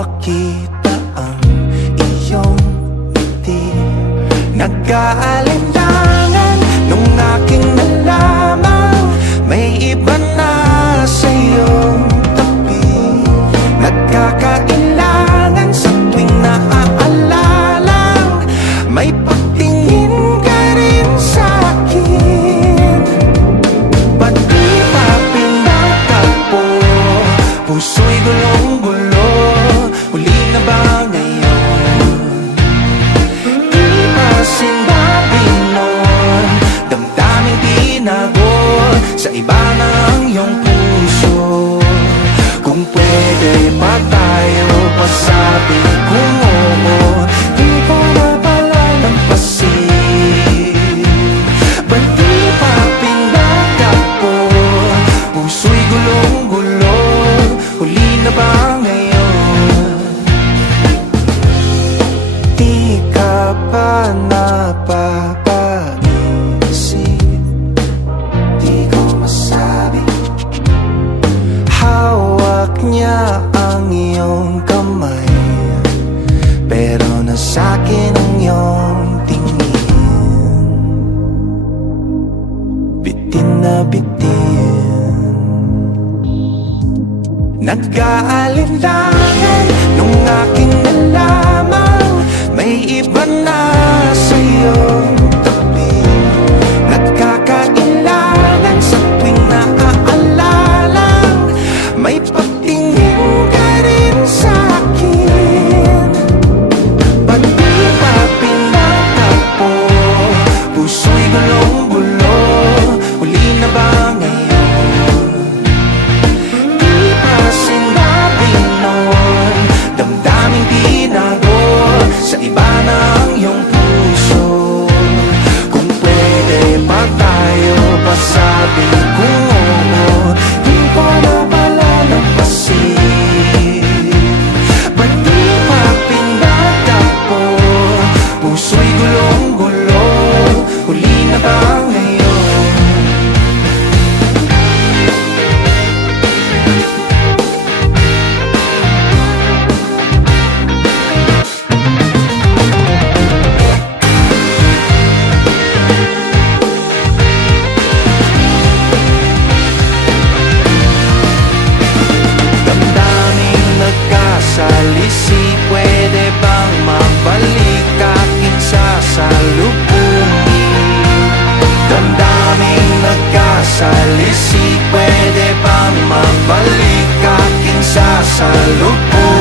makita ang iyong ngiti. Nag-aalinlangan nung aking nalaman may iba na sa iyong tabi. Nagkakailangan sa tuwing naaalala may pagtingin ka rin sa'kin. Ba't di pa pinagtagpo? Puso'y gulong-gulo. Huli na ba ngayon? Di ba sinabi nun? Damdaming binago. Sa iba na ang iyong puso. Kung pwede ba tayo pasabi kung oo, di ko na pala nagpasin. Ba't di pa pinagtagpo? Puso'y gulong-gulo. Huli na ba ngayon? Di ka ba napapaisip? Di ko masabi. Hawak niya ang iyong kamay, pero nasa'kin ang iyong tingin. Bitin na bitin. Nag-aalinlangan nung aking nalaman may iba na sa iyong tabi. Nagkakailangan sa tuwing naaalala may pagtingin ka rin sa'kin. Ba't di pa pinagtagpo? Puso'y gulong-gulo. Huli na ba ngayon? Di pa sinabi noon? Damdaming binago. Sa iba na ang iyong puso. Kung pwede ba tayo pasabi kung oo, di ko na pala nagpasin. Ba't di pa pinagtagpo? Puso'y gulong-gulo. Huli na ba ngayon? Damdaming nagkasalisi, pwede bang mabalik aking sasalubungin? Damdaming nagkasalisi, pwede bang mabalik aking sasalubungin?